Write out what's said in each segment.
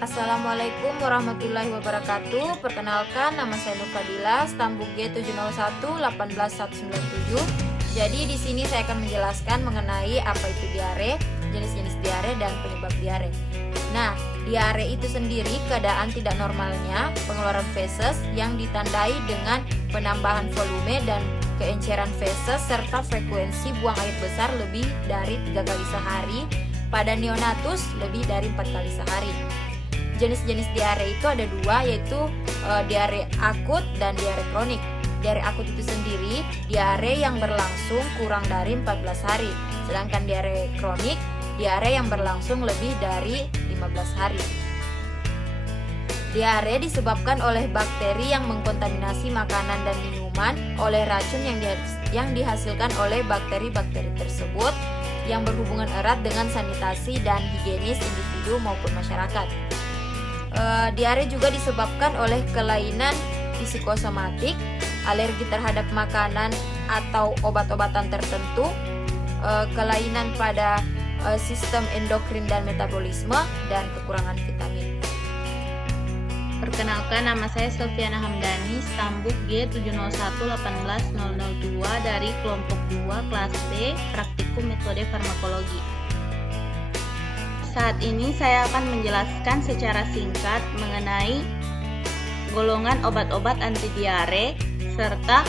Assalamualaikum warahmatullahi wabarakatuh. Perkenalkan, nama saya Nur Fadila, stambuk G701-18197. Jadi di sini saya akan menjelaskan mengenai apa itu diare, jenis-jenis diare dan penyebab diare. Nah, diare itu sendiri keadaan tidak normalnya pengeluaran feses yang ditandai dengan penambahan volume dan keenceran feses serta frekuensi buang air besar lebih dari 3 kali sehari, pada neonatus lebih dari 4 kali sehari. Jenis-jenis diare itu ada dua, yaitu diare akut dan diare kronik. Diare akut itu sendiri diare yang berlangsung kurang dari 14 hari, sedangkan diare kronik diare yang berlangsung lebih dari 15 hari. Diare disebabkan oleh bakteri yang mengkontaminasi makanan dan minuman oleh racun yang dihasilkan oleh bakteri-bakteri tersebut yang berhubungan erat dengan sanitasi dan higienis individu maupun masyarakat. Diare juga disebabkan oleh kelainan psikosomatik, alergi terhadap makanan atau obat-obatan tertentu, kelainan pada sistem endokrin dan metabolisme, dan kekurangan vitamin. Perkenalkan, nama saya Silviana Hamdani, stambuk G701-18002 dari kelompok 2 kelas D, praktikum metode farmakologi. Saat ini saya akan menjelaskan secara singkat mengenai golongan obat-obat anti diare serta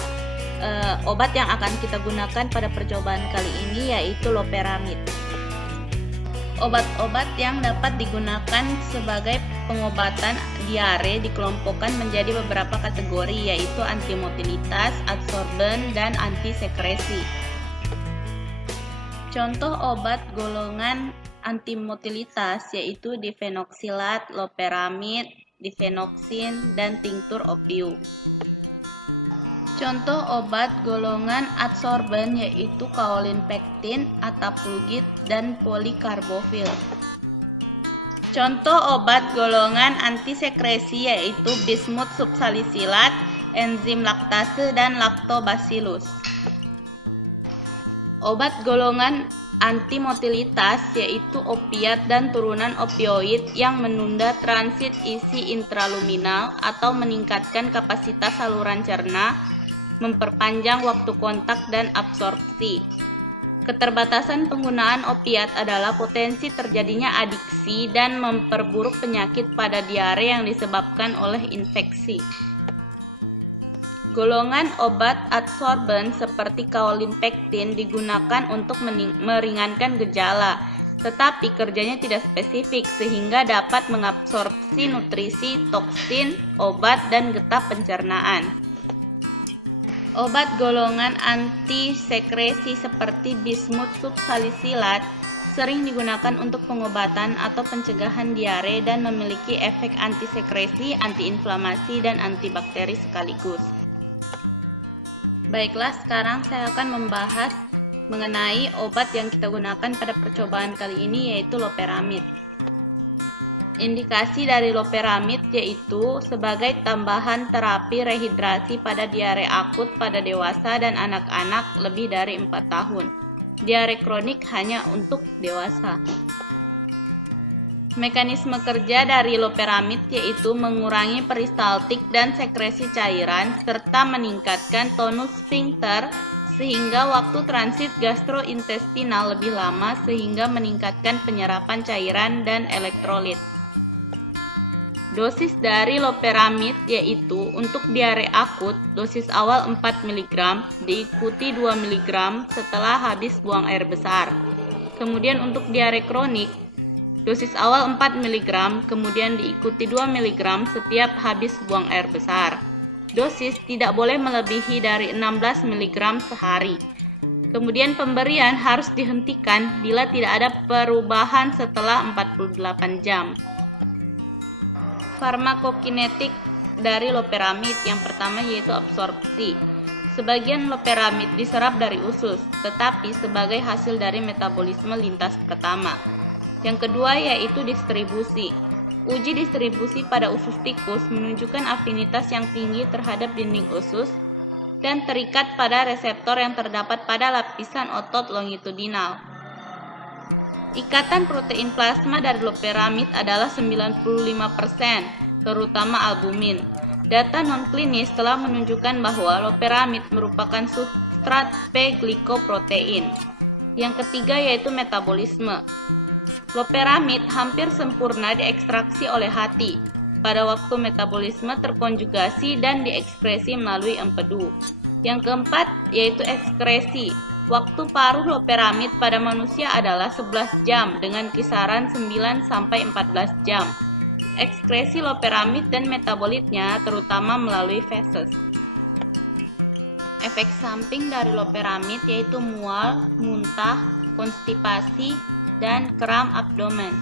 obat yang akan kita gunakan pada percobaan kali ini, yaitu loperamid. Obat-obat yang dapat digunakan sebagai pengobatan diare dikelompokkan menjadi beberapa kategori, yaitu antimotilitas, adsorben, dan antisekresi. Contoh obat golongan antimotilitas yaitu difenoksilat, loperamid, difenoksin, dan tinktur opium. Contoh obat golongan adsorben yaitu kaolin pektin, atapulgit, dan polikarbofil. Contoh obat golongan antisekresi yaitu bismut subsalisilat, enzim laktase, dan lactobacillus. Obat golongan antimotilitas yaitu opiat dan turunan opioid yang menunda transit isi intraluminal atau meningkatkan kapasitas saluran cerna, memperpanjang waktu kontak dan absorpsi. Keterbatasan penggunaan opiat adalah potensi terjadinya adiksi dan memperburuk penyakit pada diare yang disebabkan oleh infeksi. Golongan obat adsorben seperti kaolin pektin digunakan untuk meringankan gejala, tetapi kerjanya tidak spesifik sehingga dapat mengabsorpsi nutrisi, toksin, obat, dan getah pencernaan. Obat golongan antisekresi seperti bismut subsalisilat sering digunakan untuk pengobatan atau pencegahan diare dan memiliki efek antisekresi, antiinflamasi, dan antibakteri sekaligus. Baiklah, sekarang saya akan membahas mengenai obat yang kita gunakan pada percobaan kali ini, yaitu loperamid. Indikasi dari loperamid yaitu sebagai tambahan terapi rehidrasi pada diare akut pada dewasa dan anak-anak lebih dari 4 tahun. Diare kronik hanya untuk dewasa. Mekanisme kerja dari loperamid yaitu mengurangi peristaltik dan sekresi cairan serta meningkatkan tonus sphincter sehingga waktu transit gastrointestinal lebih lama sehingga meningkatkan penyerapan cairan dan elektrolit. Dosis dari loperamid yaitu untuk diare akut, dosis awal 4 mg diikuti 2 mg setelah habis buang air besar. Kemudian untuk diare kronik, dosis awal 4 mg kemudian diikuti 2 mg setiap habis buang air besar. Dosis tidak boleh melebihi dari 16 mg sehari. Kemudian pemberian harus dihentikan bila tidak ada perubahan setelah 48 jam. Farmakokinetik dari loperamid yang pertama yaitu absorpsi. Sebagian loperamid diserap dari usus, tetapi sebagai hasil dari metabolisme lintas pertama. Yang kedua yaitu distribusi. Uji distribusi pada usus tikus menunjukkan afinitas yang tinggi terhadap dinding usus dan terikat pada reseptor yang terdapat pada lapisan otot longitudinal. Ikatan protein plasma dari loperamid adalah 95%, terutama albumin. Data non-klinis telah menunjukkan bahwa loperamid merupakan substrat P-glikoprotein. Yang ketiga yaitu metabolisme. Loperamid hampir sempurna diekstraksi oleh hati. Pada waktu metabolisme terkonjugasi dan diekspresi melalui empedu. Yang keempat yaitu ekskresi. Waktu paruh loperamid pada manusia adalah 11 jam dengan kisaran 9-14 jam. Ekskresi loperamid dan metabolitnya terutama melalui feses. Efek samping dari loperamid yaitu mual, muntah, konstipasi, dan kram abdomen.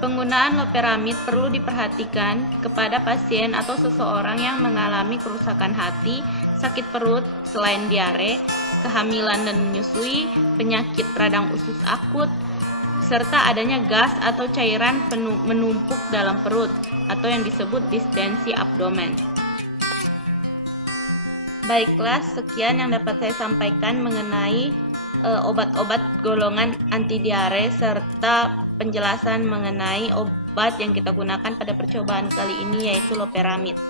Penggunaan loperamid perlu diperhatikan kepada pasien atau seseorang yang mengalami kerusakan hati, sakit perut selain diare, kehamilan dan menyusui, penyakit radang usus akut, serta adanya gas atau cairan menumpuk dalam perut atau yang disebut distensi abdomen. Baiklah, sekian yang dapat saya sampaikan mengenai obat-obat golongan anti diare serta penjelasan mengenai obat yang kita gunakan pada percobaan kali ini yaitu loperamid.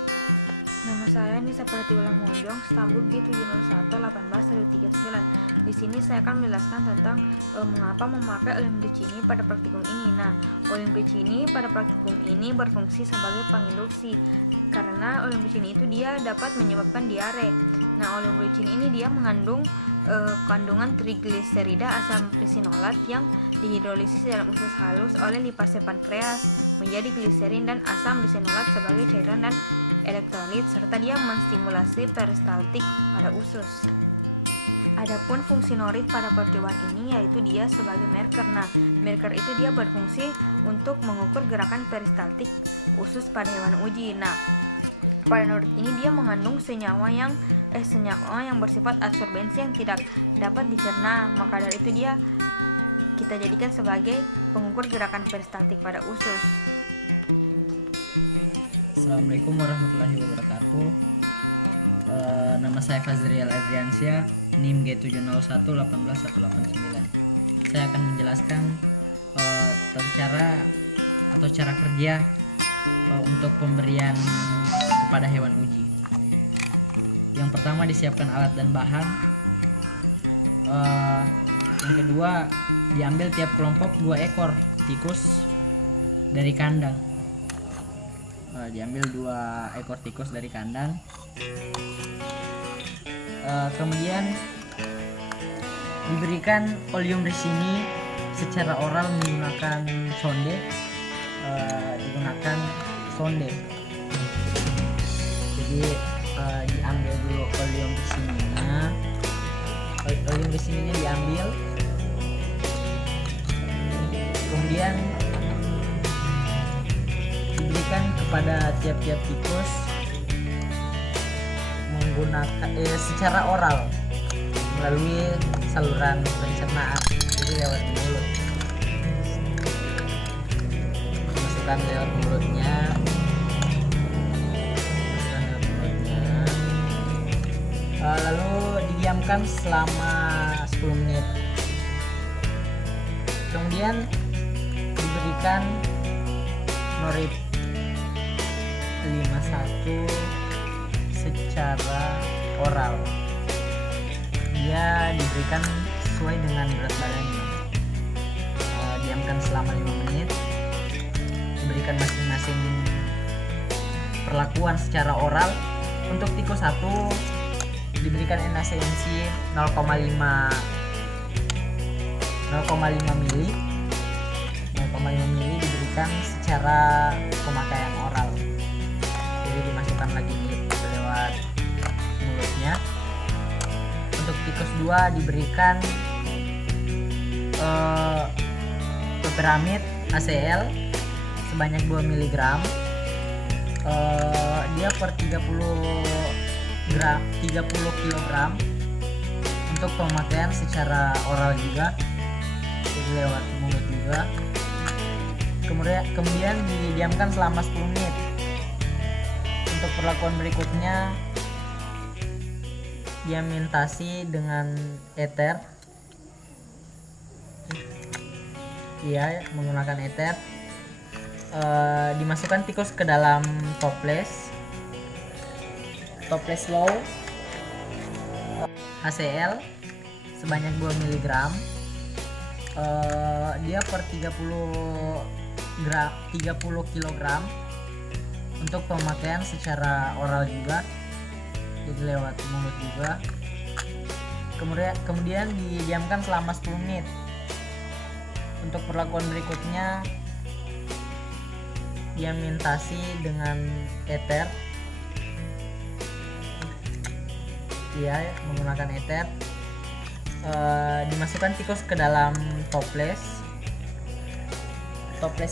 Nama saya Nisa Pratiwila Monjong, Stambul G701-18-39. Di sini saya akan menjelaskan tentang mengapa memakai olimbricini pada praktikum ini. Nah, olimbricini pada praktikum ini berfungsi sebagai penginduksi karena olimbricini itu dia dapat menyebabkan diare. Nah, olimbricini ini dia mengandung kandungan trigliserida asam lisinolat yang dihidrolisis dalam usus halus oleh lipase pankreas menjadi gliserin dan asam lisinolat sebagai cairan dan elektrolit, serta dia menstimulasi peristaltik pada usus. Adapun fungsi norit pada percobaan ini yaitu dia sebagai marker. Nah, marker itu dia berfungsi untuk mengukur gerakan peristaltik usus pada hewan uji. Nah, pada norit ini dia mengandung senyawa yang bersifat absorbensi yang tidak dapat dicerna. Maka dari itu dia kita jadikan sebagai pengukur gerakan peristaltik pada usus. Assalamualaikum warahmatullahi wabarakatuh. Nama saya Fazriel Adriansyah, NIM G701-18-189. Saya akan menjelaskan cara kerja untuk pemberian kepada hewan uji. Yang pertama, disiapkan alat dan bahan. Yang kedua, diambil tiap kelompok 2 ekor tikus dari kandang. Diambil 2 ekor tikus dari kandang. Kemudian diberikan olimbricini secara oral menggunakan sonde. Jadi diambil dulu olimbricininya diambil, kemudian diberikan kepada tiap-tiap tikus menggunakan secara oral melalui saluran pencernaan, jadi lewat mulut. Masukkan lewat mulutnya, lalu didiamkan selama 10 menit. Kemudian diberikan Norip 51 secara oral. Dia diberikan sesuai dengan berat badannya. Diamkan selama 5 menit. Diberikan masing-masing perlakuan secara oral. Untuk tikus 1 diberikan NaCNC 0,5 mili. 0,5 mili diberikan secara pemakaian oral. Jadi dimasukkan lagi lewat mulutnya. Untuk tikus 2 diberikan loperamid ACL sebanyak 2 mg. Dia per 30 kg untuk pemakaian secara oral juga, jadi lewat mulut juga. Kemudian didiamkan selama 10 menit. Untuk perlakuan berikutnya, diaminstasi dengan eter Iya, menggunakan ether. Dimasukkan tikus ke dalam toples low HCl sebanyak 2 mg. Dia per 30 kg untuk pemakaian secara oral juga, jadi lewat mulut juga. Kemudian didiamkan selama 10 menit. Untuk perlakuan berikutnya, diaminstasi dengan ether. Iya, menggunakan ether. Dimasukkan tikus ke dalam toples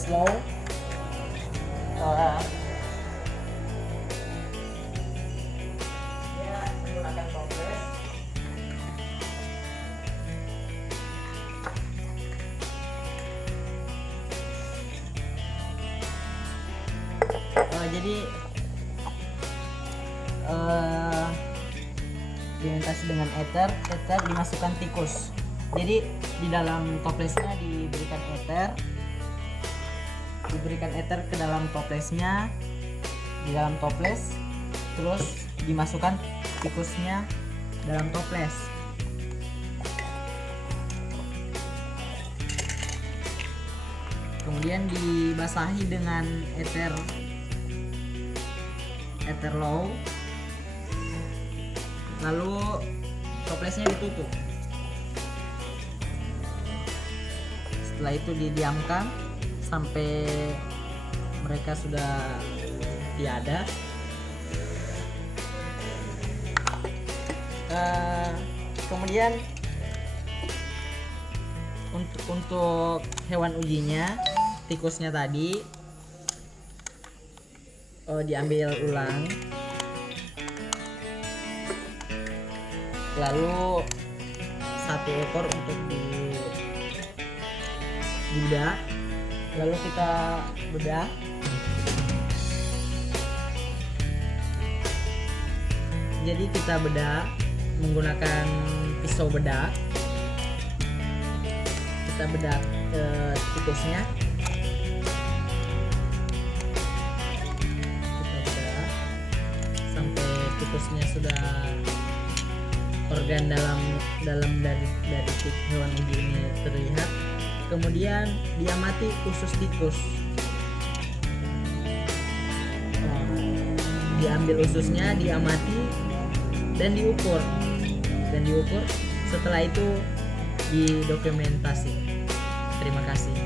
low menggunakan toples. Jadi diaminstasi dengan ether dimasukkan tikus. Jadi di dalam toplesnya diberikan ether ke dalam toplesnya, di dalam toples, terus dimasukkan tikusnya dalam toples. Kemudian dibasahi dengan ether low, lalu toplesnya ditutup. Setelah itu didiamkan sampai mereka sudah tiada. Kemudian untuk hewan ujinya, tikusnya tadi diambil ulang, lalu 1 ekor untuk dibedah, lalu kita bedah. Jadi kita bedah menggunakan pisau bedah. Kita bedah tikusnya. Kita bedah sampai tikusnya sudah organ dalam dari hewan uji ini terlihat. Kemudian diamati usus tikus. Diambil ususnya, diamati dan diukur. Setelah itu didokumentasi. Terima kasih.